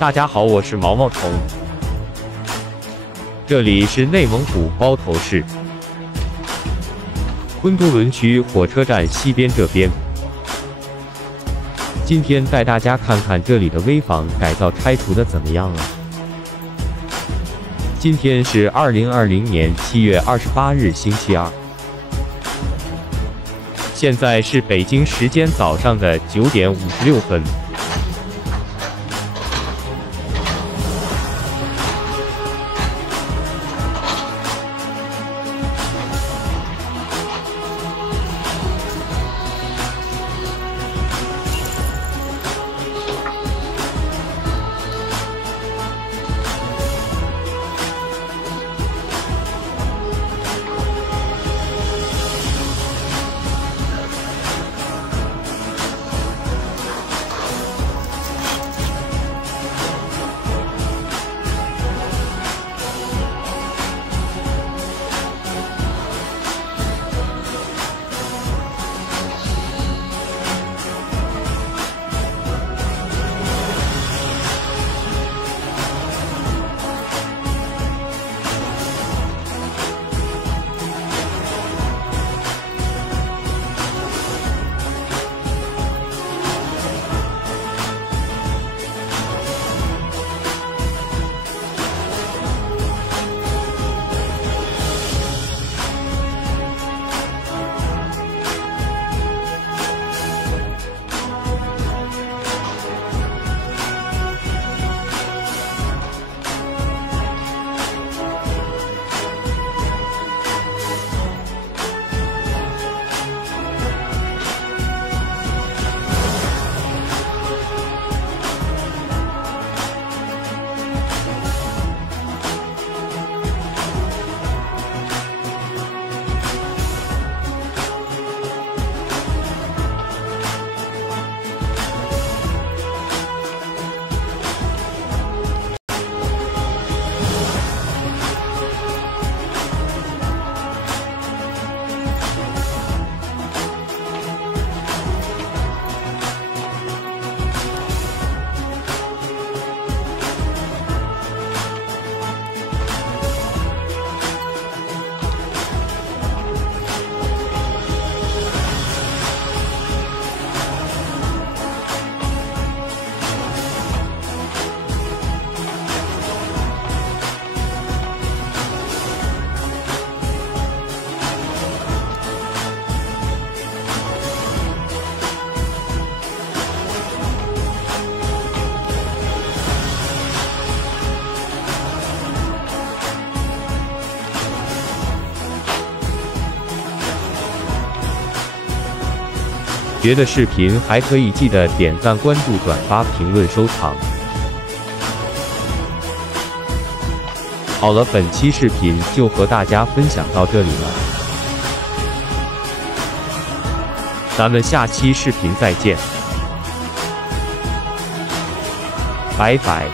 大家好，我是毛毛虫，这里是内蒙古包头市昆都仑区火车站西边这边。今天带大家看看这里的危房改造拆除的怎么样了。今天是2020年7月28日，星期二。现在是北京时间早上的9点56分。别的视频还可以记得点赞、关注、转发、评论、收藏。好了，本期视频就和大家分享到这里了，咱们下期视频再见，拜拜。